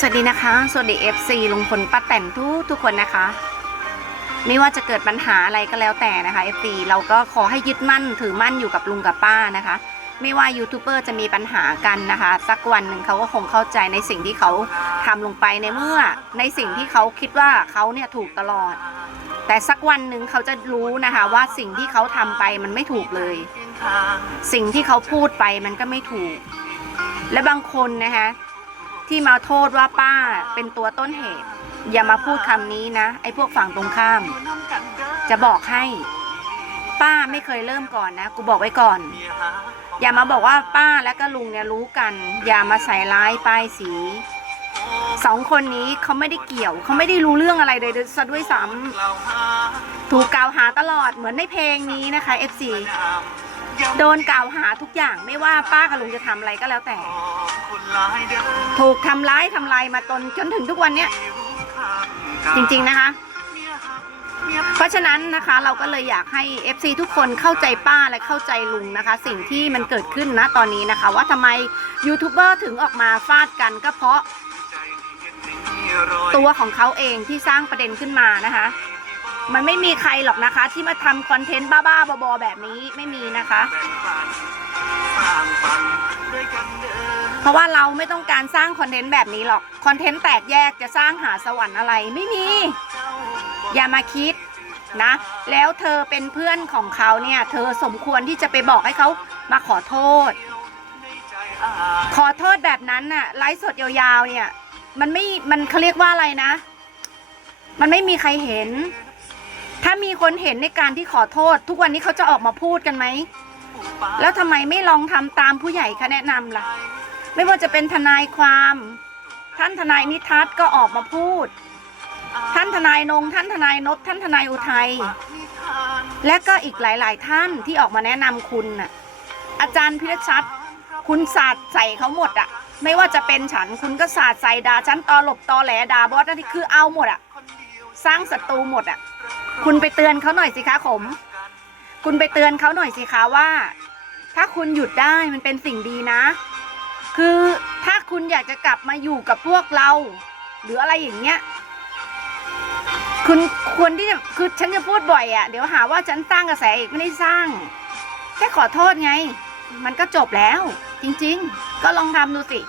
สวัสดีนะคะสวัสดี FC ลุงพลป้าแตนทุกทุกคนนะคะ ไม่ว่าจะเกิดปัญหาอะไรก็แล้วแต่นะคะ FC เราก็ขอให้ยึดมั่นถือมั่นอยู่กับลุงกับป้านะคะ ไม่ว่ายูทูบเบอร์จะมีปัญหากันนะคะ สักวันหนึ่งเขาก็คงเข้าใจในสิ่งที่เขาทำลงไปในเมื่อ ในสิ่งที่เขาคิดว่าเขาเนี่ยถูกตลอด แต่สักวันหนึ่งเขาจะรู้นะคะว่าสิ่งที่เขาทำไปมันไม่ถูกเลย สิ่งที่เขาพูดไปมันก็ไม่ถูก และบางคนนะคะ ที่มาโทษว่าป้าเป็นตัวต้นเหตุ อย่ามาพูดคำนี้นะ ไอ้พวกฝั่งตรงข้าม จะบอกให้ ป้าไม่เคยเริ่มก่อนนะ กูบอกไว้ก่อน อย่ามาบอกว่าป้าและก็ลุงเนี่ยรู้กัน อย่ามาใส่ร้ายป้ายสีสองคนนี้เขาไม่ได้เกี่ยว เขาไม่ได้รู้เรื่องอะไรเลยซะด้วยซ้ำถูกกล่าวหาตลอดเหมือนในเพลงนี้นะคะ FC โดนกล่าวหาทุกอย่างไม่ว่าป้ากับลุงจะทำอะไรก็แล้วแต่ ถูกทำร้ายทำลายมาตนจนถึงทุกวันเนี้ยจริงๆนะคะ เพราะฉะนั้นนะคะเราก็เลยอยากให้ FC ทุกคนเข้าใจป้าและเข้าใจลุงนะคะ สิ่งที่มันเกิดขึ้นนะตอนนี้นะคะ ว่าทำไมยูทูบเบอร์ถึงออกมาฟาดกันก็เพราะ ตัวของเขาเองที่สร้างประเด็นขึ้นมานะคะ มันไม่มีใครหรอกนะคะ ที่มาทำคอนเทนต์บ้าๆบอๆแบบนี้ไม่มีนะคะ เพราะว่าเราไม่ต้องการสร้างคอนเทนต์แบบนี้หรอก คอนเทนต์แตกแยกจะสร้างหาสวรรค์อะไรไม่มี อย่ามาคิดนะ แล้วเธอเป็นเพื่อนของเขาเนี่ย เธอสมควรที่จะไปบอกให้เขามาขอโทษ ขอโทษแบบนั้นน่ะไลฟ์สดยาวๆเนี่ย มันไม่ มันเขาเรียกว่าอะไรนะ มันไม่มีใครเห็น มีคนเห็นในการที่ขอโทษ ทุกวันนี้เขาจะออกมาพูดกันไหม แล้วทำไมไม่ลองทำตามผู้ใหญ่คะแนะนำล่ะ ไม่ว่าจะเป็นทนายความ ท่านทนายนิทัศน์ก็ออกมาพูด ท่านทนายนง ท่านทนายนพท่านทนายอุทัย และก็อีกหลาย ๆ ท่านที่ออกมาแนะนำคุณน่ะ อาจารย์พิรชัด คุณสาดใส่เขาหมดอะไม่ว่าจะเป็นฉัน คุณก็สาดใส่ด่าฉันตอหลบตอแหลด่าบอสนั่นคือเอาหมดอะสร้างศัตรูหมดอะ คุณไปเตือนเขาหน่อยสิคะขม คุณไปเตือนเขาหน่อยสิคะว่า ถ้าคุณหยุดได้มันเป็นสิ่งดีนะ คือถ้าคุณอยากจะกลับมาอยู่กับพวกเรา หรืออะไรอย่างเงี้ยคุณควรที่จะคือฉันจะพูดบ่อยอะ่ะ เดี๋ยวหาว่าฉันสร้างกระแสอีกไม่ได้สร้าง แค่ขอโทษไง มันก็จบแล้ว จริง ๆ ก็ลองทำดูสิ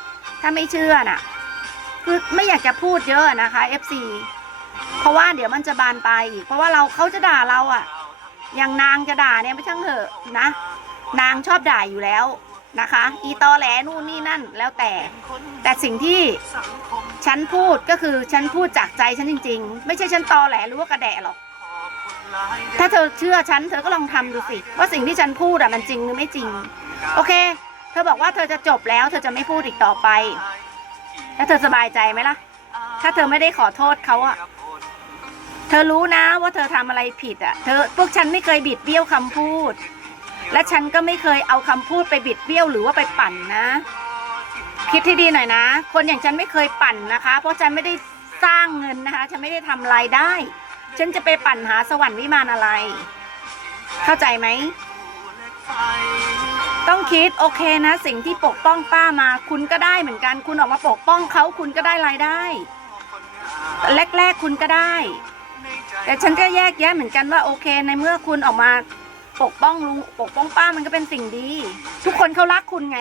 ถ้าไม่เชื่อน่ะ คือไม่อยากจะพูดเยอะนะคะ FC เพราะว่าเดี๋ยวมันจะบานปลายอีก เพราะว่าเราเขาจะด่าเราอะ่ะ อย่างนางจะด่าเนี่ยไม่ช่างเถอะนะ นางชอบด่าอยู่แล้วนะคะ อีตอแหลนู่นนี่นั่นแล้วแต่ แต่สิ่งที่ฉันพูดก็คือฉันพูดจากใจฉันจริง ๆ ไม่ใช่ฉันตอแหลหรือว่ากระแดะหรอก ถ้าเธอเชื่อฉันเธอก็ลองทำดูสิ ว่าสิ่งที่ฉันพูดอะมันจริงหรือไม่จริง โอเค เธอบอกว่าเธอจะจบแล้ว เธอจะไม่พูดอีกต่อไป แล้วเธอสบายใจไหมล่ะ ถ้าเธอไม่ได้ขอโทษเขาอะเธอรู้นะว่าเธอทำอะไรผิดอะเธอพวกฉันไม่เคยบิดเบี้ยวคำพูด และฉันก็ไม่เคยเอาคำพูดไปบิดเบี้ยวหรือว่าไปปั่นนะ คิดที่ดีหน่อยนะ คนอย่างฉันไม่เคยปั่นนะคะ เพราะฉันไม่ได้สร้างเงินนะคะ ฉันไม่ได้ทำรายได้ ฉันจะไปปั่นหาสวรรค์วิมานอะไร เข้าใจไหมต้องคิดโอเคนะ สิ่งที่ปกป้องป้ามา คุณก็ได้เหมือนกัน คุณออกมาปกป้องเขาคุณก็ได้รายได้ แรกๆคุณก็ได้ แต่ฉันก็แยกแยะเหมือนกันว่าโอเค ในเมื่อคุณออกมาปกป้องลุงปกป้องป้ามันก็เป็นสิ่งดี ทุกคนเขารักคุณไง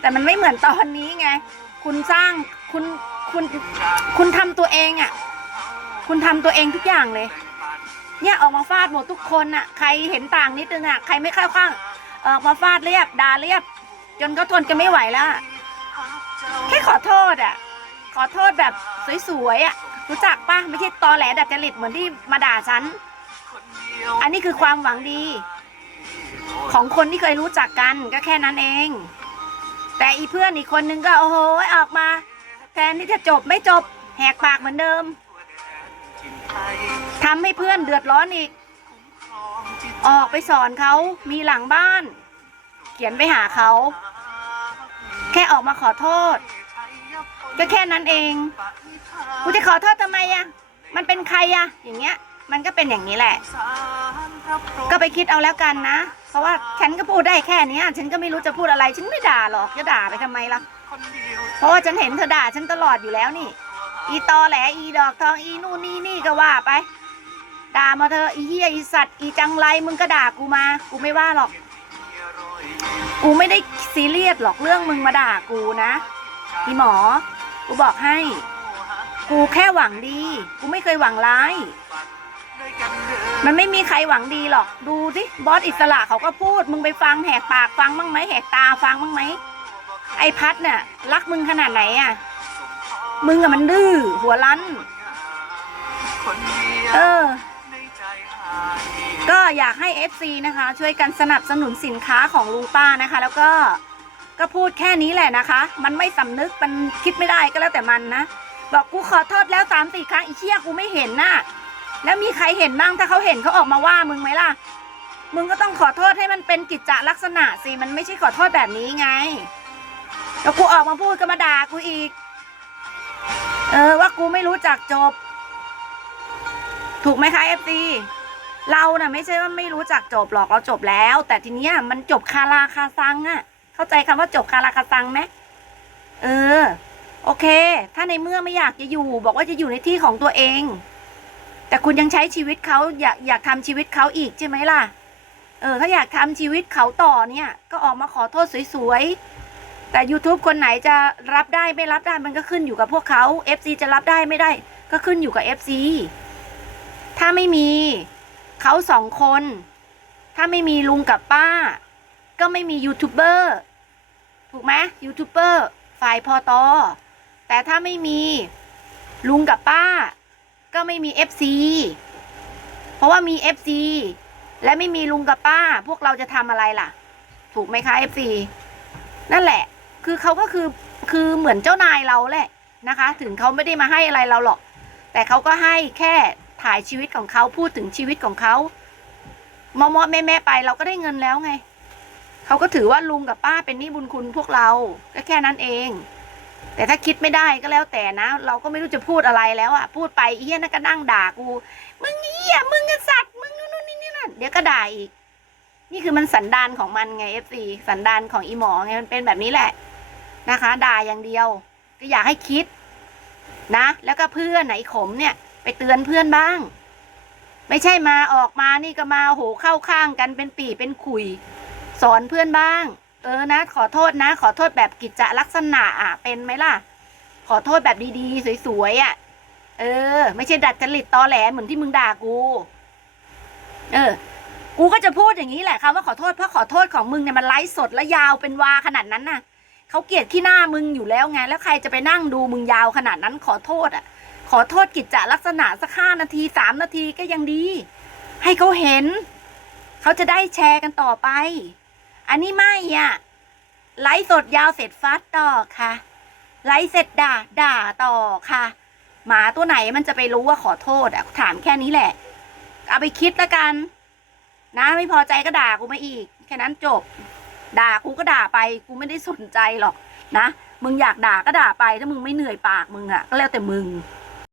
แต่มันไม่เหมือนตอนนี้ไง คุณสร้างคุณคุณคุณทำตัวเองอะ่ะ คุณทำตัวเองทุกอย่างเลย เนี่ยออกมาฟาดหมดทุกคนน่ะ ใครเห็นต่างนิดนึงอะใครไม่เข้าข้างออกมาฟาดเรียบด่าเรียบ จนเขาทนกันไม่ไหวแล้วแค่ขอโทษอะ ขอโทษแบบสวยๆอะ รู้จักปะไม่ใช่ตอแหลดัดจริตเหมือนที่มาด่าฉัน อันนี้คือความหวังดี ของคนที่เคยรู้จักกันก็แค่นั้นเอง แต่อีเพื่อนอีกคนนึงก็โอ้โหออกมาแทนที่จะจบไม่จบแหกปากเหมือนเดิมทำให้เพื่อนเดือดร้อนอีก ออกไปสอนเขามีหลังบ้าน เขียนไปหาเขา แค่ออกมาขอโทษ ก็แค่นั้นเอง กูจะขอโทษทำไมอะมันเป็นใครอะอย่างเงี้ย มันก็เป็นอย่างนี้แหละ ก็ไปคิดเอาแล้วกันนะ เพราะว่าฉันก็พูดได้แค่นี้ฉันก็ไม่รู้จะพูดอะไร ฉันไม่ด่าหรอก จะด่าไปทำไมล่ะ เพราะว่าฉันเห็นเธอด่าฉันตลอดอยู่แล้วนี่ อีตอแหล อีดอกทอง อีนู่นนี่นี่ก็ว่าไป ด่ามาเธอ อีเหี้ย อีสัตว์ อีจังไร มึงก็ด่ากูมา กูไม่ว่าหรอก กูไม่ได้ซีเรียสหรอกเรื่องมึงมาด่ากูนะ อีหมอ กูบอกให้ กูแค่หวังดี กูไม่เคยหวังร้าย มันไม่มีใครหวังดีหรอก ดูสิบอสอิสระเขาก็พูด มึงไปฟังแหกปากฟังบ้างไหมแหกตาฟังบ้างไหมไอพัดเนี่ยรักมึงขนาดไหนอะ มึงอะมันดื้อหัวรั้น เออ ก็อยากให้ FC นะคะ ช่วยกันสนับสนุนสินค้าของลุงป้านะคะ แล้วก็ ก็พูดแค่นี้แหละนะคะ มันไม่สำนึกมันคิดไม่ได้ก็แล้วแต่มันนะ บอกกูขอโทษแล้วสามสี่ครั้งอีเชี่ยกูไม่เห็นน่ะ แล้วมีใครเห็นบ้างถ้าเขาเห็นเขาออกมาว่ามึงไหมล่ะ มึงก็ต้องขอโทษให้มันเป็นกิจจลักษณะสิมันไม่ใช่ขอโทษแบบนี้ไง แล้วกูออกมาพูดก็มาด่ากูอีก เออว่ากูไม่รู้จักจบ ถูกไหมคะเอฟซีเราน่ะไม่ใช่ว่าไม่รู้จักจบหรอกเราจบแล้ว แต่ทีเนี้ยมันจบคาราคาซังอะ เข้าใจคำว่าจบคาราคาซังไหมเออ โอเค ถ้าในเมื่อไม่อยากจะอยู่ บอกว่าจะอยู่ในที่ของตัวเอง แต่คุณยังใช้ชีวิตเขาอยากอยากทำชีวิตเขาอีกใช่ไหมล่ะ เออ ถ้าอยากทำชีวิตเขาต่อเนี่ย ก็ออกมาขอโทษสวยๆ แต่ YouTube คนไหนจะรับได้ไม่รับได้มันก็ขึ้นอยู่กับพวกเขา FC จะรับได้ไม่ได้ ก็ขึ้นอยู่กับ FC ถ้าไม่มีเขาสองคน ถ้าไม่มีลุงกับป้า ก็ไม่มียูทูบเบอร์ ถูกไหมยูทูบเบอร์ฝ่ายพอตอแต่ถ้าไม่มีลุงกับป้า ก็ไม่มี FC เพราะว่ามี FC และไม่มีลุงกับป้า พวกเราจะทำอะไรล่ะ ถูกไหมคะ FC นั่นแหละ คือเขาก็คือคือเหมือนเจ้านายเราแหละนะคะ ถึงเขาไม่ได้มาให้อะไรเราหรอก แต่เขาก็ให้แค่ถ่ายชีวิตของเขาพูดถึงชีวิตของเขามอมอแม่แม่ไปเราก็ได้เงินแล้วไง เขาก็ถือว่าลุงกับป้าเป็นหนี้บุญคุณพวกเราก็แค่นั้นเอง แต่ถ้าคิดไม่ได้ก็แล้วแต่นะ เราก็ไม่รู้จะพูดอะไรแล้วอะพูดไปเอี้ยนั่นก็นั่งด่ากู มึงเอี้ยมึงกสัตว์มึงนู่นนี่นี่นั่นเดี๋ยวก็ด่าอีก นี่คือมันสันดานของมันไงเอฟซีสันดานของอีหมอไงมันเป็นแบบนี้แหละนะคะ ด่าอย่างเดียว ก็อยากให้คิดนะ แล้วก็เพื่อนไหนขมเนี่ย ไปเตือนเพื่อนบ้าง ไม่ใช่มาออกมานี่ก็มาโหเข้าข้างกันเป็นปีเป็นขุย สอนเพื่อนบ้าง เออนะ ขอโทษนะ ขอโทษแบบกิจจลักษณะอะเป็นไหมล่ะ ขอโทษแบบดีๆ สวยๆอะ เออ ไม่ใช่ดัดจริตตอแหลเหมือนที่มึงด่ากู เออ กูก็จะพูดอย่างนี้แหละคำว่าขอโทษเพราะขอโทษของมึงเนี่ยมันไลฟ์สดและยาวเป็นวาขนาดนั้นน่ะเขาเกลียดขี้หน้ามึงอยู่แล้วไง แล้วใครจะไปนั่งดูมึงยาวขนาดนั้นขอโทษอะ ขอโทษกิจจลักษณะสักห้านาทีสามนาทีก็ยังดี ให้เขาเห็น เขาจะได้แชร์กันต่อไป อันนี้ไม่อะไลฟ์สดยาวเสร็จฟัดต่อค่ะไลฟ์เสร็จด่าด่าต่อค่ะ หมาตัวไหนมันจะไปรู้ว่าขอโทษอะถามแค่นี้แหละ เอาไปคิดแล้วกัน นะไม่พอใจก็ด่ากูมาอีก แค่นั้นจบ ด่ากูก็ด่าไปกูไม่ได้สนใจหรอกนะมึงอยากด่าก็ด่าไปถ้ามึงไม่เหนื่อยปากมึงอะก็แล้วแต่มึง